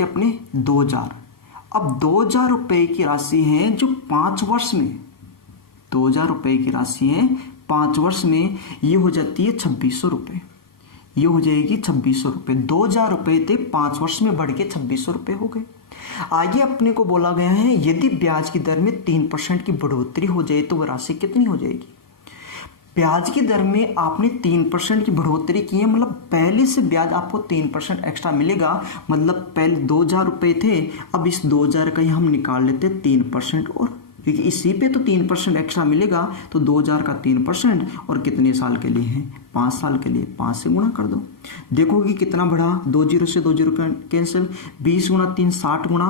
अपने 2000, अब 2000 रुपये की राशि है जो 5 वर्ष में, 2000 रुपये की राशि है 5 वर्ष में, ये हो जाती है 2600 रुपये, ये हो जाएगी 2600 रुपये। 2000 रुपये थे 5 वर्ष में बढ़ के 2600 रुपये हो गए। आगे अपने को बोला गया है यदि ब्याज की दर में 3% की बढ़ोतरी हो जाए तो वह राशि कितनी हो जाएगी। ब्याज की दर में आपने 3% की बढ़ोतरी की है, मतलब पहले से ब्याज आपको 3% एक्स्ट्रा मिलेगा। मतलब पहले 2000 रुपये थे, अब इस 2000 का ही हम निकाल लेते 3% और, क्योंकि इसी पे तो 3% एक्स्ट्रा मिलेगा, तो 2000 का 3% और कितने साल के लिए है 5 साल के लिए, 5 से गुणा कर दो, देखोगे कितना बढ़ा, 2 0 से 2 0 कैंसिल, 20 गुणा 3 60 गुणा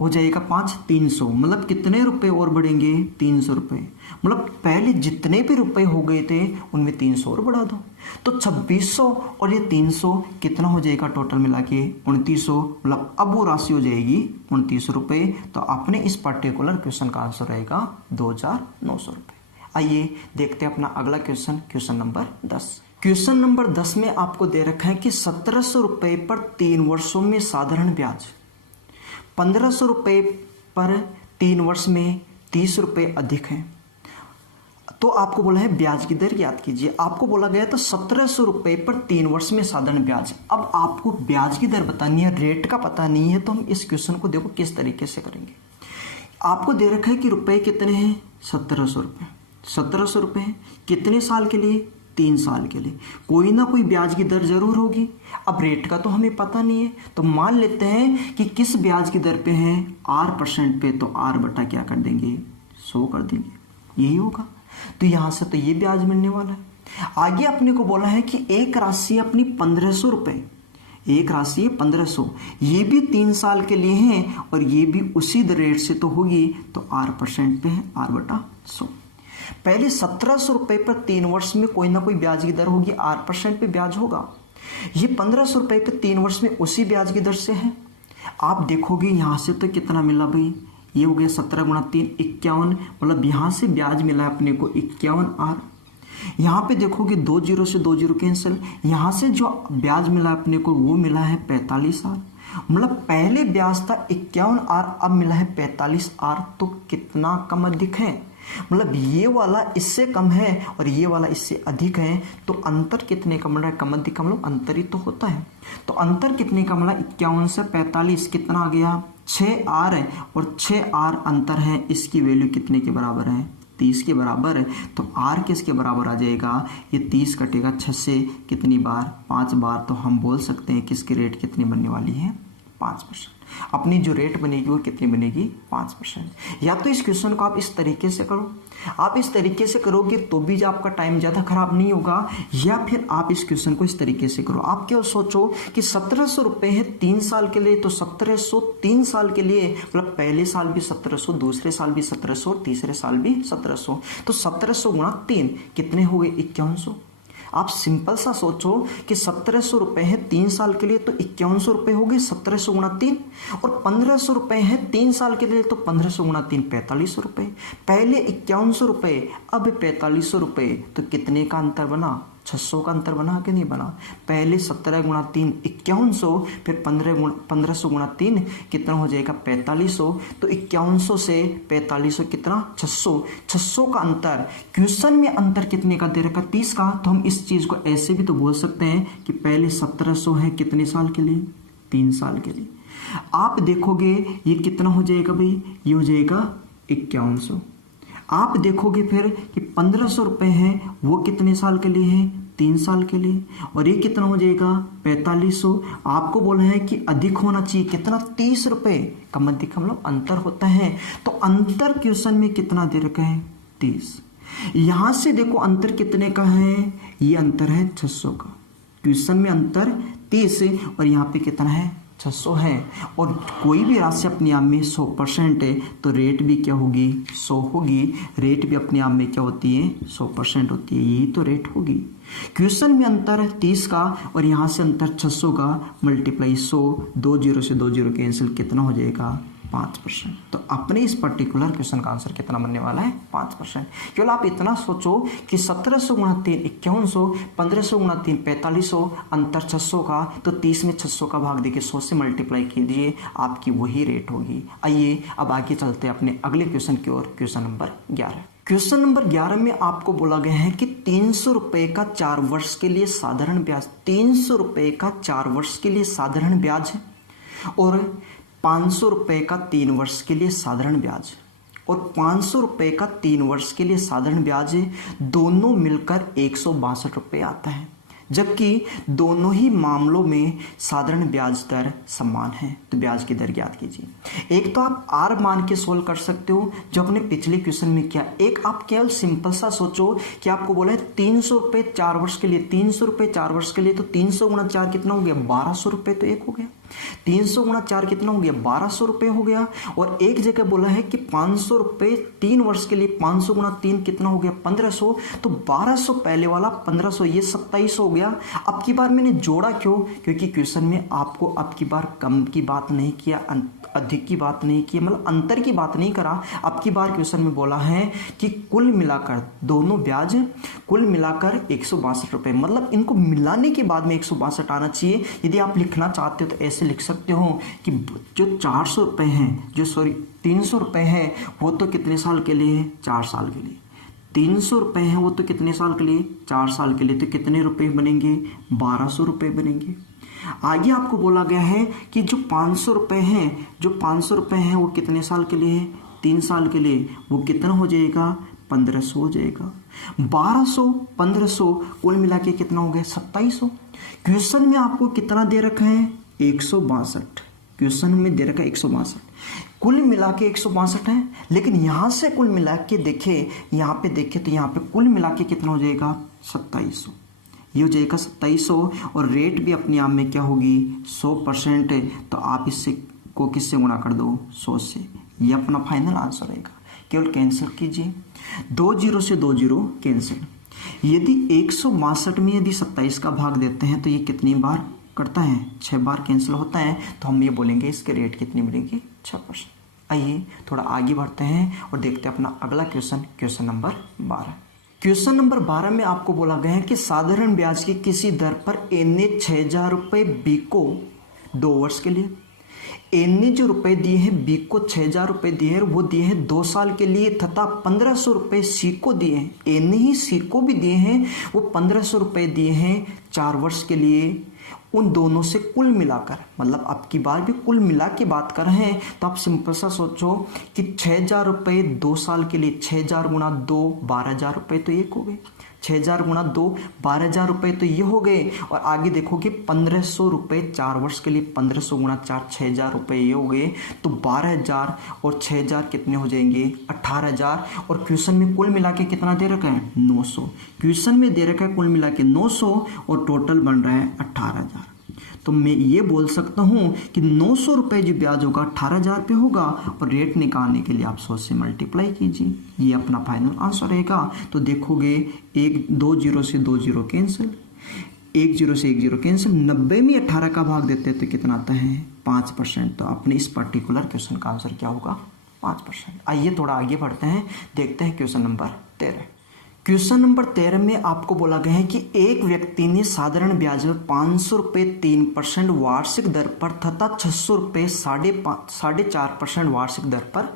हो जाएगा 5 300, मतलब कितने रुपए और बढ़ेंगे 300 रुपये। मतलब पहले जितने भी रुपए हो गए थे उनमें 300 और बढ़ा दो, तो 2600 और ये 300 कितना हो जाएगा टोटल मिला के 2900, मतलब अब वो राशि हो जाएगी 2900 रुपये। तो अपने इस पर्टिकुलर क्वेश्चन का आंसर रहेगा 2900 रुपये। आइए देखते हैं अपना अगला question, question number 10। Question number 10 में आपको दे रखा है कि 1700 रुपये पर 3 वर्षों में साधारण ब्याज, 1500 रुपये पर 3 वर्ष में 30 रुपये अधिक है। तो आपको बोला है ब्याज की दर याद कीजिए, आपको बोला गया था 1700 रुपये पर 3 वर्ष में साधारण ब्याज। अब आपको ब्याज की दर बतानी है, रेट का पता नहीं है, तो हम इस क्वेश्चन को देखो किस तरीके से करेंगे। आपको दे रखा है कि रुपए कितने हैं 1700 रुपये, 1700 रुपये कितने साल के लिए 3 साल के लिए, कोई ना कोई ब्याज की दर जरूर होगी। अब रेट का तो हमें पता नहीं है, तो मान लेते हैं कि किस ब्याज की दर पे है R% पे, तो R बटा क्या कर देंगे 100 कर देंगे, यही होगा। तो यहां से तो ये ब्याज मिलने वाला है, आगे अपने को बोला है कि एक राशि अपनी 1500 रुपये, एक राशि है 1500, ये भी 3 साल के लिए है और ये भी उसी रेट से तो होगी, तो R% पे है, R/100। पहले 1700 रुपये पर 3 वर्ष में कोई ना कोई ब्याज की दर होगी, R% पे ब्याज होगा। ये 1500 रुपये पे 3 वर्ष में उसी ब्याज की दर से है। आप देखोगे यहाँ से तो कितना मिला भाई, ये हो गया 17 × 3 51, मतलब यहाँ से ब्याज मिला है अपने को 51R। यहाँ पे देखोगे 2 0 से 2 0 कैंसिल, यहाँ से जो ब्याज मिला अपने को वो मिला है 45R। मतलब पहले ब्याज था 51R, अब मिला है 45R, तो कितना कम अधिक है, मतलब ये वाला इससे कम है और ये वाला इससे अधिक है, तो अंतर कितने का मिल रहा है, कम अधिक का मतलब अंतर ही तो होता है। तो अंतर कितने का मिला, 51 से 45 कितना आ गया, 6R है, और 6R अंतर है, इसकी वैल्यू कितने के बराबर है, 30 के बराबर है। तो R किसके बराबर आ जाएगा, ये 30 कटेगा 6 से कितनी बार, 5 बार, तो हम बोल सकते हैं कि इसकी रेट कितनी बनने वाली है, 5%। अपनी जो रेट बनेगी वो कितनी बनेगी, 5%। या तो इस क्वेश्चन को आप इस तरीके से करो, आप इस तरीके से करोगे तो भी आपका टाइम ज़्यादा खराब नहीं होगा, या फिर आप इस क्वेश्चन को इस तरीके से करो। आप क्या सोचो कि 1700 रुपये है 3 साल के लिए, तो 1700 3 साल के लिए, मतलब पहले साल भी 1700, दूसरे साल भी 1700, तीसरे साल भी 1700, तो 1700 × 3 कितने हो गए, 5100। आप सिंपल सा सोचो कि 1700 रुपये है 3 साल के लिए, तो 5100 रुपये हो गए 1700 × 3, और 1500 रुपये है 3 साल के लिए, तो 1500 × 3 4500 रुपये। पहले 5100 रुपये, अब 4500 रुपये, तो कितने का अंतर बना, 600 का अंतर बना कि नहीं बना। पहले 17 × 3 5100, फिर 1500 × 3 कितना हो जाएगा, 4500, तो 5100 से 4500 कितना, 600 का अंतर। क्वेश्चन में अंतर कितने का दे रखा, 30 का, तो हम इस चीज को ऐसे भी तो बोल सकते हैं कि पहले 1700 है कितने साल के लिए, 3 साल के लिए। आप देखोगे ये कितना हो जाएगा भाई, ये हो जाएगा 5100। आप देखोगे फिर कि 1500 रुपये हैं वो कितने साल के लिए है, 3 साल के लिए, और ये कितना हो जाएगा 4500। आपको बोला है कि अधिक होना चाहिए, कितना, 30 रुपये, कम अधिक हम लोग अंतर होता है, तो अंतर क्वेश्चन में कितना दे रखा है, 30। यहां से देखो अंतर कितने का है, ये अंतर है 600 का, क्वेश्चन में अंतर 30 और यहाँ पे कितना है, 600 है। और कोई भी राशि अपने आप में 100% है, तो रेट भी क्या होगी, 100 होगी। रेट भी अपने आप में क्या होती है, 100% होती है, यही तो रेट होगी। क्वेश्चन में अंतर 30 का और यहाँ से अंतर 600 का, मल्टीप्लाई 100, 2 0 से 2 0 कैंसिल, कितना हो जाएगा, 5%। तो अपने इस पर्टिकुलर क्वेश्चन का आंसर कितना बनने वाला है, 5%। केवल आप इतना सोचो कि 1700 × 3 5100, 1500 × 3 4500, अंतर 600 का, तो 30 में 600 का भाग देके 100 से मल्टीप्लाई कीजिए, आपकी वही रेट होगी। आइए अब आगे चलते हैं अपने अगले क्वेश्चन की ओर, क्वेश्चन नंबर 11। क्वेश्चन नंबर 11 में आपको बोला गया है कि 300 रुपये का 4 वर्ष के लिए साधारण ब्याज, 300 रुपये का 4 वर्ष के लिए साधारण ब्याज है, और 500 रुपये का 3 वर्ष के लिए साधारण ब्याज, और 500 रुपये का 3 वर्ष के लिए साधारण ब्याज है, दोनों मिलकर 162 रुपये आता है। जबकि दोनों ही मामलों में साधारण ब्याज दर समान है, तो ब्याज की दर ज्ञात कीजिए। एक तो आप आर मान के सोल्व कर सकते हो, जो अपने पिछले क्वेश्चन में किया। एक आप केवल सिंपल सा सोचो कि आपको बोला है 300 रुपये 4 वर्ष के लिए, 300 रुपये 4 वर्ष के लिए, तो 300 × 4 कितना हो गया, 1200 रुपये, तो एक हो गया। 300 × 4 कितना हो गया, 1200 रुपये हो गया। और एक जगह बोला है कि 500 रुपये 3 वर्ष के लिए, 500 × 3 कितना हो गया, 1500, तो 1200 पहले वाला, 1500 ये 2700 हो गया। अब की बार मैंने जोड़ा क्यों, क्योंकि क्वेश्चन में आपको अब की बार कम की बात नहीं किया, अधिक की बात नहीं की, मतलब अंतर की बात नहीं करा। अब की बार क्वेश्चन में बोला है कि कुल मिलाकर दोनों ब्याज कुल मिलाकर 162 रुपये, मतलब इनको मिलाने के बाद में 162 आना चाहिए। यदि आप लिखना चाहते हो तो ऐसे लिख सकते हो कि जो 400 रुपये हैं, जो 300 रुपये है, वो तो कितने साल के लिए है, 4 साल के लिए। 300 रुपये हैं वो तो कितने साल के लिए, 4 साल के लिए, तो कितने रुपए बनेंगे, 1200 रुपये बनेंगे। आगे आपको बोला गया है कि जो 500 रुपये हैं, जो 500 रुपये हैं वो कितने साल के लिए है, 3 साल के लिए, वो कितना हो जाएगा, 1500 हो जाएगा। 1200 1500 कुल मिला के कितना हो गया, 2700। क्वेश्चन में आपको कितना दे रखा है, 162। क्वेश्चन में दे रखा है 162। कुल मिला के 162 है, लेकिन यहाँ से कुल मिला के देखें, यहाँ पे देखें तो यहाँ पे कुल मिला के कितना हो जाएगा 2700, ये हो जाएगा 2700। और रेट भी अपने आप में क्या होगी 100%, तो आप इससे को किससे गुणा कर दो 100 से, ये अपना फाइनल आंसर रहेगा। केवल कैंसिल कीजिए, 2 0 से 2 0 कैंसिल। यदि 162 में यदि 27 का भाग देते हैं तो ये कितनी बार करता है 6 बार कैंसिल होता है, तो हम ये बोलेंगे इसके रेट कितनी मिलेगी 6%। आइए थोड़ा आगे बढ़ते हैं और देखते हैं अपना अगला क्वेश्चन नंबर 12। क्वेश्चन नंबर 12 में आपको बोला गया है कि साधारण ब्याज की किसी दर पर ए ने 6000 रुपये बी को 2 वर्ष के लिए, ए ने जो रुपए दिए हैं बी को 6000 रुपये दिए हैं, वो दिए हैं 2 साल के लिए, तथा 1500 रुपये सी को दिए हैं, ए ने ही सी को भी दिए हैं, वो 1500 रुपये दिए हैं 4 वर्ष के लिए। उन दोनों से कुल मिलाकर, मतलब अब की बार भी कुल मिला के बात कर रहे हैं, तो आप सिंपल सा सोचो कि 6000 रुपये 2 साल के लिए, 6000 गुणा 2 12,000 रुपये तो एक हो गए, 6000 गुणा 2 12,000 रुपये तो ये हो गए। और आगे देखोगे 1500 रुपये 4 वर्ष के लिए, 1500 गुणा 4 6000 रुपये ये हो गए, तो 12,000 और 6000 कितने हो जाएंगे 18,000। और क्वेश्चन में कुल मिला के कितना दे रखा है 900, क्वेश्चन में दे रखा है कुल मिला के 900 और टोटल बन रहा है 18,000। तो मैं ये बोल सकता हूँ कि 900 रुपये जो ब्याज होगा 18,000 पे होगा, और रेट निकालने के लिए आप 100 से मल्टीप्लाई कीजिए, ये अपना फाइनल आंसर रहेगा। तो देखोगे 2 0 से 2 0 कैंसिल, 1 0 से 1 0 कैंसिल, 90 में 18 का भाग देते हैं तो कितना आता है 5%। तो अपने इस पर्टिकुलर क्वेश्चन का आंसर क्या होगा 5%। आइए थोड़ा आगे बढ़ते हैं, देखते हैं क्वेश्चन नंबर 13। क्वेश्चन नंबर 13 में आपको बोला गया है कि एक व्यक्ति ने साधारण ब्याज में 500 रुपये 3% वार्षिक दर पर तथा 600 रुपये 4.5% वार्षिक दर पर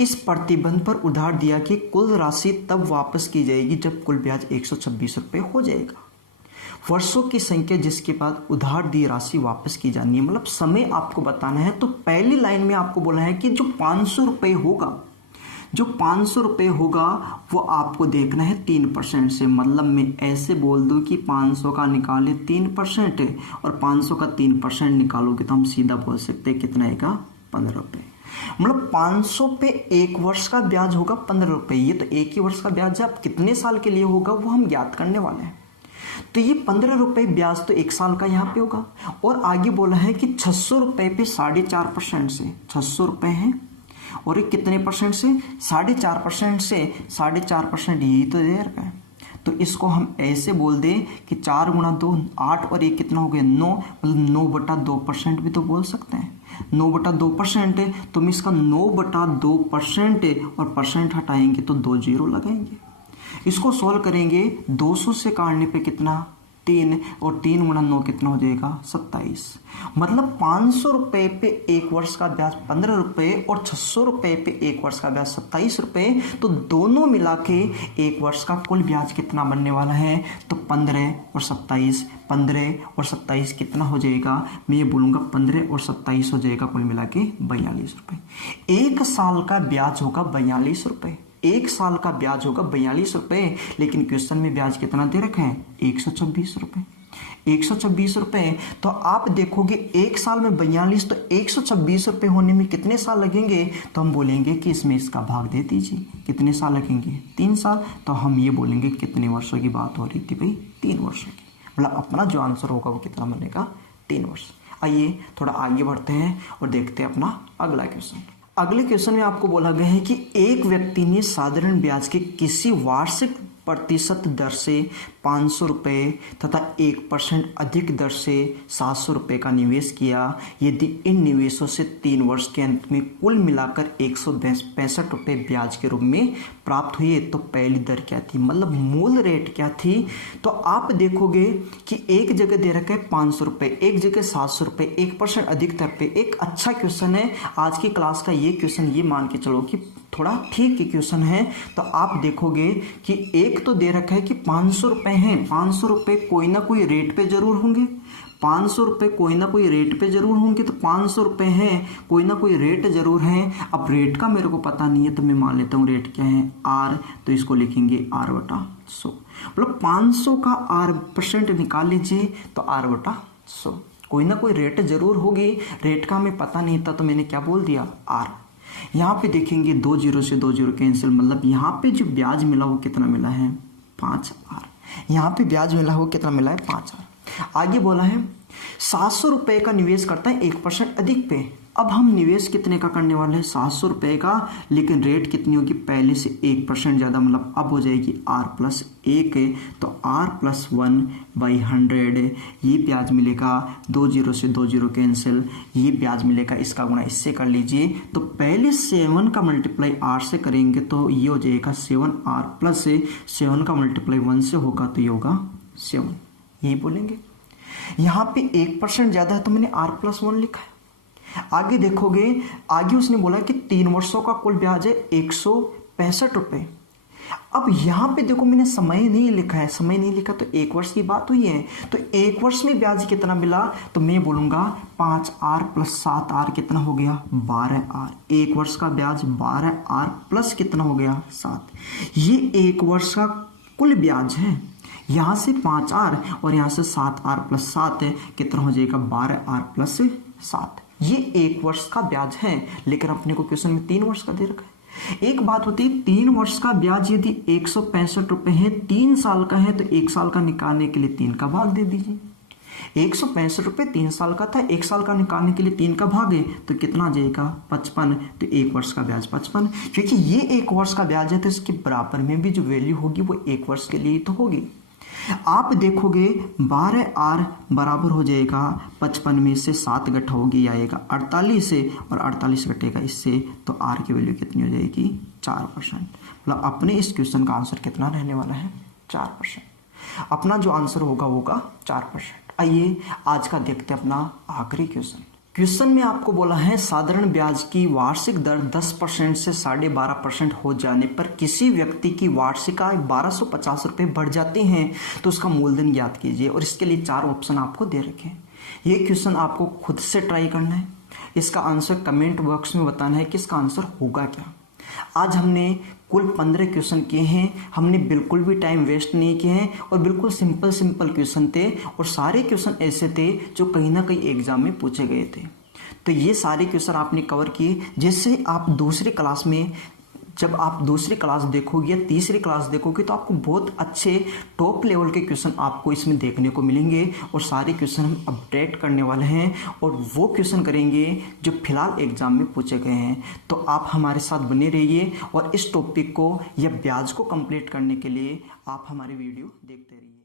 इस प्रतिबंध पर उधार दिया कि कुल राशि तब वापस की जाएगी जब कुल ब्याज 126 रुपये हो जाएगा। वर्षों की संख्या जिसके बाद उधार दी राशि वापस की जानी है, मतलब समय आपको बताना है। तो पहली लाइन में आपको बोला है कि जो 500 रुपये होगा, जो 500 रुपये होगा वो आपको देखना है 3% से, मतलब मैं ऐसे बोल दूं कि 500 का निकाले 3% और 500 का 3% निकालोगे तो हम सीधा बोल सकते हैं कितना आएगा 15 रुपये। मतलब 500 पे 1 वर्ष का ब्याज होगा 15 रुपये, ये तो एक ही वर्ष का ब्याज है। अब कितने साल के लिए होगा वो हम ज्ञात करने वाले हैं। तो ये 15 रुपये ब्याज तो 1 साल का यहाँ पे होगा। और आगे बोला है कि 600 रुपये पे 4.5% से, 600 रुपये हैं और ये कितने परसेंट से 4.5% से 4.5%, यही तो दे रखा है। तो इसको हम ऐसे बोल दें कि 4 गुणा 2 8 और ये कितना हो गया 9, मतलब 9/2% भी तो बोल सकते हैं। 9/2% है, तो हम इसका 9/2% और परसेंट हटाएंगे तो 2 0 लगाएंगे। इसको सॉल्व करेंगे, 200 से काटने पे कितना 3 और 3 गुणा 9 कितना हो जाएगा 27। मतलब 500 रुपये पे 1 वर्ष का ब्याज 15 रुपये और 600 रुपये पे 1 वर्ष का ब्याज 27 रुपये। तो दोनों मिला के 1 वर्ष का कुल ब्याज कितना बनने वाला है, तो 15 और 27, 15 और 27 कितना हो जाएगा, मैं ये बोलूँगा 15 और 27 हो जाएगा कुल मिला के 42 रुपये। 1 साल का ब्याज होगा 42 रुपये, 1 साल का ब्याज होगा 42 रुपये, लेकिन क्वेश्चन में ब्याज कितना दे रखा है 126 रुपये, 126 रुपये। तो आप देखोगे 1 साल में 42, तो 126 रुपये होने में कितने साल लगेंगे, तो हम बोलेंगे कि इसमें इसका भाग दे दीजिए, कितने साल लगेंगे 3 साल। तो हम ये बोलेंगे कितने वर्षों की बात हो रही थी भाई 3 वर्षों की, मतलब अपना जो आंसर होगा वो कितना बनेगा 3 वर्ष। आइए थोड़ा आगे बढ़ते हैं और देखते हैं अपना अगला क्वेश्चन। अगले क्वेश्चन में आपको बोला गया है कि एक व्यक्ति ने साधारण ब्याज के किसी वार्षिक प्रतिशत दर से 500 रुपये तथा 1% अधिक दर से 700 रुपये का निवेश किया। यदि इन निवेशों से 3 वर्ष के अंत में कुल मिलाकर 165 रुपये ब्याज के रूप में प्राप्त हुए तो पहली दर क्या थी, मतलब मूल रेट क्या थी। तो आप देखोगे कि एक जगह दे रखा है 500 रुपये, एक जगह 700 रुपये, 1% अधिक दर पे। एक अच्छा क्वेश्चन है आज की क्लास का ये क्वेश्चन, ये मान के चलो कि थोड़ा ठीक ही क्वेश्चन है। तो आप देखोगे कि एक तो दे रखा है कि 500 रुपये हैं, 500 रुपये कोई ना कोई रेट पे जरूर होंगे, 500 रुपये कोई ना कोई रेट पे जरूर होंगे। तो 500 रुपये हैं, कोई ना कोई रेट जरूर है। अब रेट का मेरे को पता नहीं है तो मैं मान लेता हूँ रेट क्या है R, तो इसको लिखेंगे R/100, मतलब 500 का R% निकाल लीजिए तो R/100। कोई ना कोई रेट जरूर होगी। रेट का हमें पता नहीं था तो मैंने क्या बोल दिया, आर। यहाँ पे देखेंगे 2 जीरो से 2 जीरो कैंसिल, मतलब यहाँ पे जो ब्याज मिला वो कितना मिला है, 5R। यहाँ पे ब्याज मिला वो कितना मिला है, 5R। आगे बोला है 700 रुपये का निवेश करता है 1% अधिक पे। अब हम निवेश कितने का करने वाले हैं, 700 रुपये का, लेकिन रेट कितनी होगी, पहले से 1% ज़्यादा, मतलब अब हो जाएगी R+1 है, तो R+1/100 ये ब्याज मिलेगा। 2 जीरो से 2 जीरो कैंसिल, ये ब्याज मिलेगा, इसका गुणा इससे कर लीजिए। तो पहले 7 का मल्टीप्लाई R से करेंगे तो ये हो जाएगा 7R+7 का मल्टीप्लाई 1 से होगा तो ये होगा 7, यही बोलेंगे। यहाँ पे 1% ज़्यादा है तो मैंने R+1 लिखा है। आगे देखोगे, आगे उसने बोला कि 3 वर्षों का कुल ब्याज है 165 रुपये। अब यहाँ पे देखो मैंने समय नहीं लिखा है, समय नहीं लिखा तो 1 वर्ष की बात हुई है, तो 1 वर्ष में ब्याज कितना मिला, तो मैं बोलूँगा 5R+7R कितना हो गया, 12R। 1 वर्ष का ब्याज 12R प्लस कितना हो गया, 7। ये 1 वर्ष का कुल ब्याज है, यहाँ से 5R और यहाँ से 7R+7 है, कितना हो जाएगा, 12R+7। ये 1 वर्ष का ब्याज है, लेकिन अपने को क्वेश्चन में 3 वर्ष का दे रखा है। एक बात होती है, 3 वर्ष का ब्याज यदि 165 रुपये है, 3 साल का है, तो 1 साल का निकालने के लिए 3 का भाग दे दीजिए। 165 रुपये 3 साल का था, 1 साल का निकालने के लिए 3 का भाग है तो कितना आ जाएगा, 55। तो 1 वर्ष का ब्याज 55, क्योंकि ये 1 वर्ष का ब्याज है तो इसके बराबर में भी जो वैल्यू होगी वो 1 वर्ष के लिए तो होगी। आप देखोगे 12R बराबर हो जाएगा 55 में से 7 घटाओगे आएगा 48 से, और 48 घटेगा इससे तो R की वैल्यू कितनी हो जाएगी, 4%। मतलब अपने इस क्वेश्चन का आंसर कितना रहने वाला है, 4%। अपना जो आंसर होगा वो होगा 4%। आइए आज का देखते हैं अपना आखिरी क्वेश्चन। क्वेश्चन में आपको बोला है साधारण ब्याज की वार्षिक दर 10% से 12.5% हो जाने पर किसी व्यक्ति की वार्षिक आय 1250 रुपये बढ़ जाते हैं तो उसका मूलधन ज्ञात कीजिए। और इसके लिए 4 ऑप्शन आपको दे रखे हैं। ये क्वेश्चन आपको खुद से ट्राई करना है, इसका आंसर कमेंट बॉक्स में बताना है कि इसका आंसर होगा क्या। आज हमने कुल 15 क्वेश्चन किए हैं, हमने बिल्कुल भी टाइम वेस्ट नहीं किए हैं और बिल्कुल सिंपल क्वेश्चन थे, और सारे क्वेश्चन ऐसे थे जो कहीं ना कहीं एग्जाम में पूछे गए थे। तो ये सारे क्वेश्चन आपने कवर किए, जिससे आप दूसरी क्लास में, जब आप दूसरी क्लास देखोगे या तीसरी क्लास देखोगे तो आपको बहुत अच्छे टॉप लेवल के क्वेश्चन आपको इसमें देखने को मिलेंगे। और सारे क्वेश्चन हम अपडेट करने वाले हैं और वो क्वेश्चन करेंगे जो फिलहाल एग्जाम में पूछे गए हैं। तो आप हमारे साथ बने रहिए और इस टॉपिक को या ब्याज को कंप्लीट करने के लिए आप हमारी वीडियो देखते रहिए।